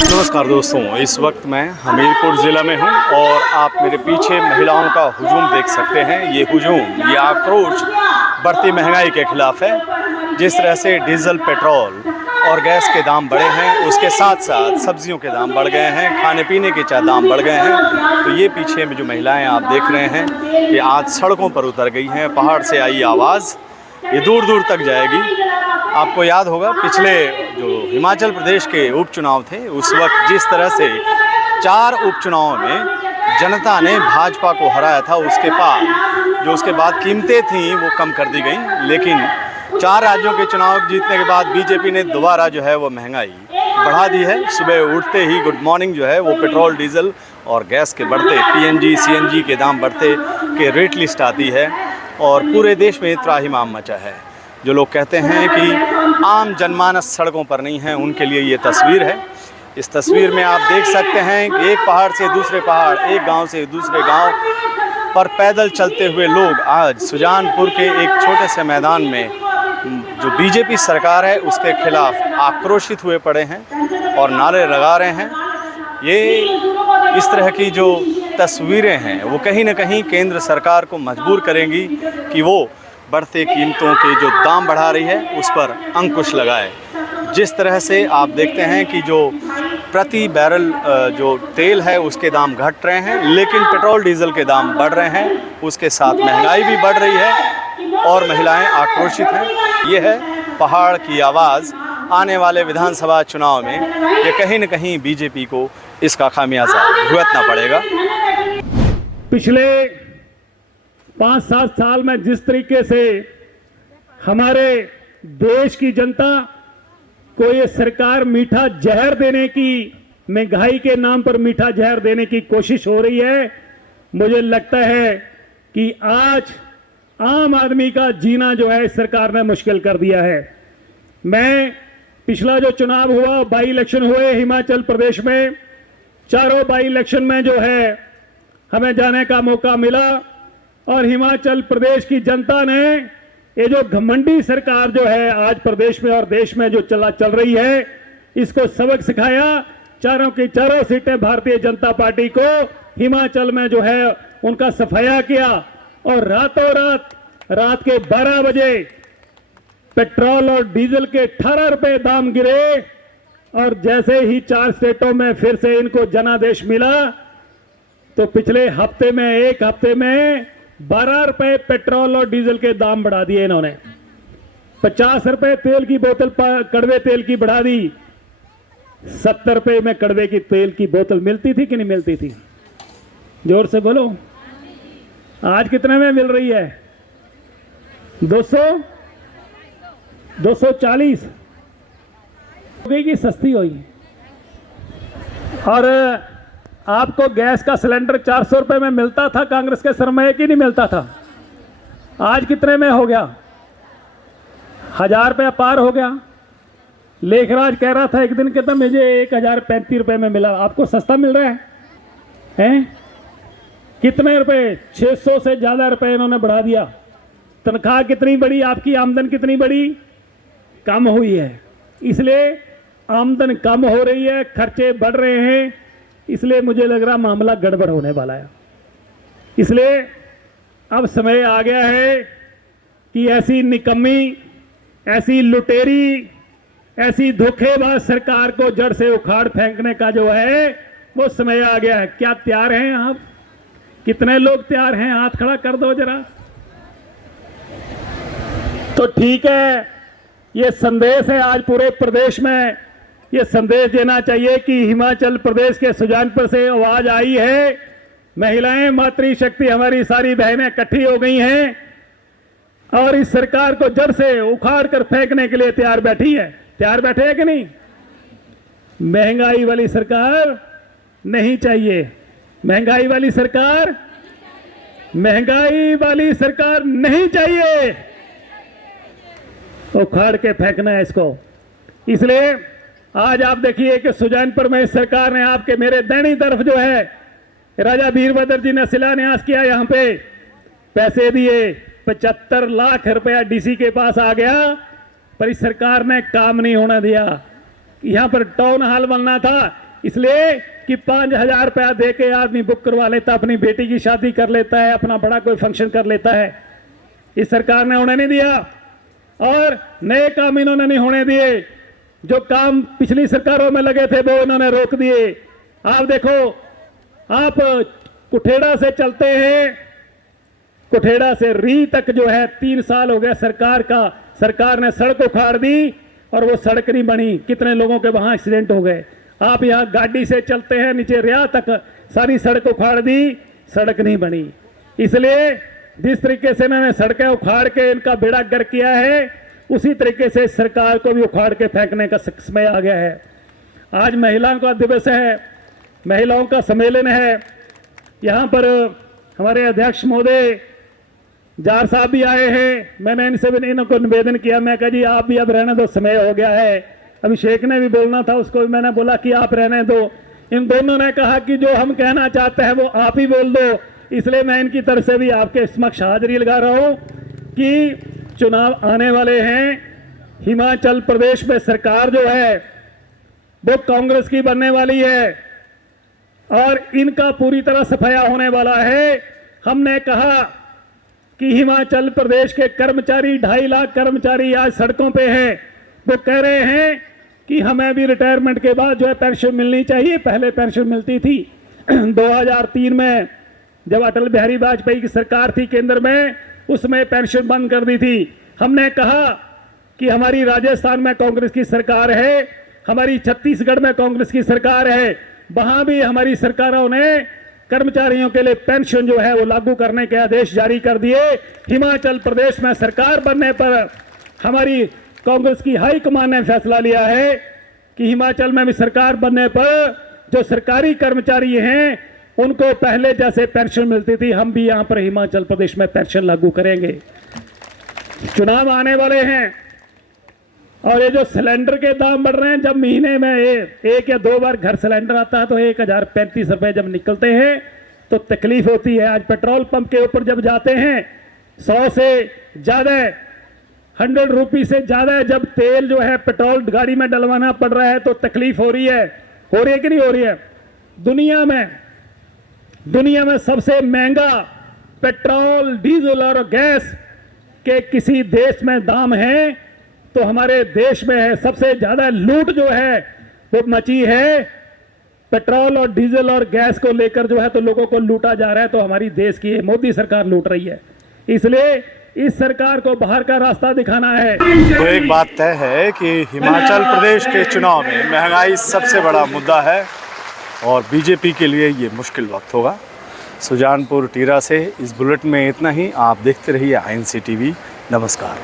नमस्कार दोस्तों, इस वक्त मैं हमीरपुर ज़िला में हूं और आप मेरे पीछे महिलाओं का हुजूम देख सकते हैं। ये हुजूम, ये आक्रोश बढ़ती महंगाई के ख़िलाफ़ है। जिस तरह से डीज़ल, पेट्रोल और गैस के दाम बढ़े हैं, उसके साथ साथ सब्जियों के दाम बढ़ गए हैं, खाने पीने के दाम बढ़ गए हैं। तो ये पीछे में जो महिलाएं आप देख रहे हैं, ये आज सड़कों पर उतर गई हैं। पहाड़ से आई आवाज़ ये दूर दूर तक जाएगी। आपको याद होगा पिछले जो हिमाचल प्रदेश के उपचुनाव थे, उस वक्त जिस तरह से 4 उपचुनावों में जनता ने भाजपा को हराया था, उसके बाद कीमतें थीं वो कम कर दी गई। लेकिन 4 राज्यों के चुनाव जीतने के बाद बीजेपी ने दोबारा जो है वो महंगाई बढ़ा दी है। सुबह उठते ही गुड मॉर्निंग जो है वो पेट्रोल, डीजल और गैस के बढ़ते, पीएनजी, सीएनजी के दाम बढ़ते के रेट लिस्ट आती है और पूरे देश में त्राहिमाम मचा है। जो लोग कहते हैं कि आम जनमानस सड़कों पर नहीं है, उनके लिए ये तस्वीर है। इस तस्वीर में आप देख सकते हैं कि एक पहाड़ से दूसरे पहाड़, एक गांव से दूसरे गांव पर पैदल चलते हुए लोग आज सुजानपुर के एक छोटे से मैदान में जो बीजेपी सरकार है उसके खिलाफ आक्रोशित हुए पड़े हैं और नारे लगा रहे हैं। ये इस तरह की जो तस्वीरें हैं वो कहीं ना कहीं केंद्र सरकार को मजबूर करेंगी कि वो बढ़ते कीमतों के जो दाम बढ़ा रही है उस पर अंकुश लगाए। जिस तरह से आप देखते हैं कि जो प्रति बैरल जो तेल है उसके दाम घट रहे हैं, लेकिन पेट्रोल डीजल के दाम बढ़ रहे हैं। उसके साथ महंगाई भी बढ़ रही है और महिलाएं आक्रोशित हैं। ये है पहाड़ की आवाज़। आने वाले विधानसभा चुनाव में ये कहीं न कहीं बीजेपी को इसका खामियाजा भुगतना पड़ेगा। पिछले 5-7 साल में जिस तरीके से हमारे देश की जनता को ये सरकार मीठा जहर देने की, महंगाई के नाम पर मीठा जहर देने की कोशिश हो रही है, मुझे लगता है कि आज आम आदमी का जीना जो है सरकार ने मुश्किल कर दिया है। मैं पिछला जो चुनाव हुआ, बाई इलेक्शन हुए हिमाचल प्रदेश में, चारों बाई इलेक्शन में जो है हमें जाने का मौका मिला और हिमाचल प्रदेश की जनता ने ये जो घमंडी सरकार जो है आज प्रदेश में और देश में जो चल रही है, इसको सबक सिखाया। चारों की चारों सीटें भारतीय जनता पार्टी को हिमाचल में जो है उनका सफाया किया और रातों रात के 12 बजे पेट्रोल और डीजल के 18 रुपए दाम गिरे और जैसे ही 4 स्टेटों में फिर से इनको जनादेश मिला तो पिछले हफ्ते में, एक हफ्ते में 12 रुपए पेट्रोल और डीजल के दाम बढ़ा दिए इन्होंने। 50 रुपए तेल की बोतल, कड़वे तेल की बढ़ा दी। 70 रुपए में कड़वे की तेल की बोतल मिलती थी कि नहीं मिलती थी? जोर से बोलो। आज कितने में मिल रही है? 200, 240 की सस्ती हुई। और आपको गैस का सिलेंडर 400 रुपए में मिलता था कांग्रेस के समय कि नहीं मिलता था? आज कितने में हो गया? 1000 रुपया पार हो गया। लेखराज कह रहा था एक दिन के, तो मुझे 1035 रुपए में मिला। आपको सस्ता मिल रहा है? हैं? कितने रुपए? 600 से ज़्यादा रुपए इन्होंने बढ़ा दिया। तनख्वाह कितनी बढ़ी? आपकी आमदन कितनी बढ़ी? कम हुई है। इसलिए आमदन कम हो रही है, खर्चे बढ़ रहे हैं, इसलिए मुझे लग रहा मामला गड़बड़ होने वाला है। इसलिए अब समय आ गया है कि ऐसी निकम्मी, ऐसी लुटेरी, ऐसी धोखेबाज सरकार को जड़ से उखाड़ फेंकने का जो है वो समय आ गया है। क्या तैयार हैं आप? कितने लोग तैयार हैं? हाथ खड़ा कर दो जरा। तो ठीक है, ये संदेश है आज पूरे प्रदेश में। ये संदेश देना चाहिए कि हिमाचल प्रदेश के सुजानपुर से आवाज आई है। महिलाएं, मातृशक्ति, हमारी सारी बहनें इकट्ठी हो गई हैं और इस सरकार को जड़ से उखाड़ कर फेंकने के लिए तैयार बैठी है। तैयार बैठे हैं कि नहीं? महंगाई वाली सरकार नहीं चाहिए। महंगाई वाली सरकार, महंगाई वाली सरकार नहीं चाहिए। उखाड़ के फेंकना है इसको। इसलिए आज आप देखिए कि सुजानपुर में इस सरकार ने आपके मेरे दैनी तरफ जो है राजा वीरभद्र जी ने शिलान्यास किया, यहाँ पे पैसे दिए, 75 लाख रुपया डीसी के पास आ गया, पर इस सरकार ने काम नहीं होने दिया। यहाँ पर टाउन हॉल बनना था, इसलिए कि 5,000 रुपया दे के आदमी बुक करवा लेता, अपनी बेटी की शादी कर लेता है, अपना बड़ा कोई फंक्शन कर लेता है। इस सरकार ने होने नहीं दिया और नए काम इन्होंने नहीं होने दिए। जो काम पिछली सरकारों में लगे थे वो इन्होंने रोक दिए। आप देखो, आप कुठेड़ा से चलते हैं, कुठेड़ा से री तक जो है 3 साल हो गया सरकार ने सड़क उखाड़ दी और वो सड़क नहीं बनी। कितने लोगों के वहां एक्सीडेंट हो गए। आप यहाँ गाड़ी से चलते हैं नीचे रिया तक, सारी सड़क उखाड़ दी, सड़क नहीं बनी। इसलिए जिस तरीके से इन्होंने सड़कें उखाड़ के इनका बेड़ा गर्क किया है, उसी तरीके से सरकार को भी उखाड़ के फेंकने का समय आ गया है। आज महिलाओं का दिवस है, महिलाओं का सम्मेलन है। यहाँ पर हमारे अध्यक्ष महोदय जार साहब भी आए हैं। मैंने इनसे भी इनको निवेदन किया, मैं कहा जी आप भी अब रहने दो, समय हो गया है। अभिषेक ने भी बोलना था, उसको भी मैंने बोला कि आप रहने दो। इन दोनों ने कहा कि जो हम कहना चाहते हैं वो आप ही बोल दो। इसलिए मैं इनकी तरफ से भी आपके समक्ष हाजिरी लगा रहा हूँ कि चुनाव आने वाले हैं। हिमाचल प्रदेश में सरकार जो है वो कांग्रेस की बनने वाली है और इनका पूरी तरह सफाया होने वाला है। हमने कहा कि हिमाचल प्रदेश के कर्मचारी 2.5 लाख कर्मचारी आज सड़कों पे हैं। वो कह रहे हैं कि हमें भी रिटायरमेंट के बाद जो है पेंशन मिलनी चाहिए। पहले पेंशन मिलती थी 2003 में जब अटल बिहारी वाजपेयी की सरकार थी केंद्र में, उसमें पेंशन बंद कर दी थी। हमने कहा कि हमारी राजस्थान में कांग्रेस की सरकार है, हमारी छत्तीसगढ़ में कांग्रेस की सरकार है, वहां भी हमारी सरकारों ने कर्मचारियों के लिए पेंशन जो है वो लागू करने के आदेश जारी कर दिए। हिमाचल प्रदेश में सरकार बनने पर हमारी कांग्रेस की हाई कमान ने फैसला लिया है कि हिमाचल में भी सरकार बनने पर जो सरकारी कर्मचारी हैं उनको पहले जैसे पेंशन मिलती थी, हम भी यहां पर हिमाचल प्रदेश में पेंशन लागू करेंगे। चुनाव आने वाले हैं और ये जो सिलेंडर के दाम बढ़ रहे हैं, जब महीने में एक या 2 बार घर सिलेंडर आता है तो 1,035 रुपए जब निकलते हैं तो तकलीफ होती है। आज पेट्रोल पंप के ऊपर जब जाते हैं 100 से ज़्यादा 100 रुपये से ज़्यादा जब तेल जो है पेट्रोल गाड़ी में डलवाना पड़ रहा है तो तकलीफ हो रही है कि नहीं हो रही है। दुनिया में सबसे महंगा पेट्रोल, डीजल और गैस के किसी देश में दाम है तो हमारे देश में है। सबसे ज्यादा लूट जो है वो मची है पेट्रोल और डीजल और गैस को लेकर जो है, तो लोगों को लूटा जा रहा है। तो हमारी देश की मोदी सरकार लूट रही है, इसलिए इस सरकार को बाहर का रास्ता दिखाना है। तो एक बात तय है कि हिमाचल प्रदेश के चुनाव में महंगाई सबसे बड़ा मुद्दा है और बीजेपी के लिए ये मुश्किल वक्त होगा। सुजानपुर टीरा से इस बुलेटिन में इतना ही। आप देखते रहिए INC TV। नमस्कार।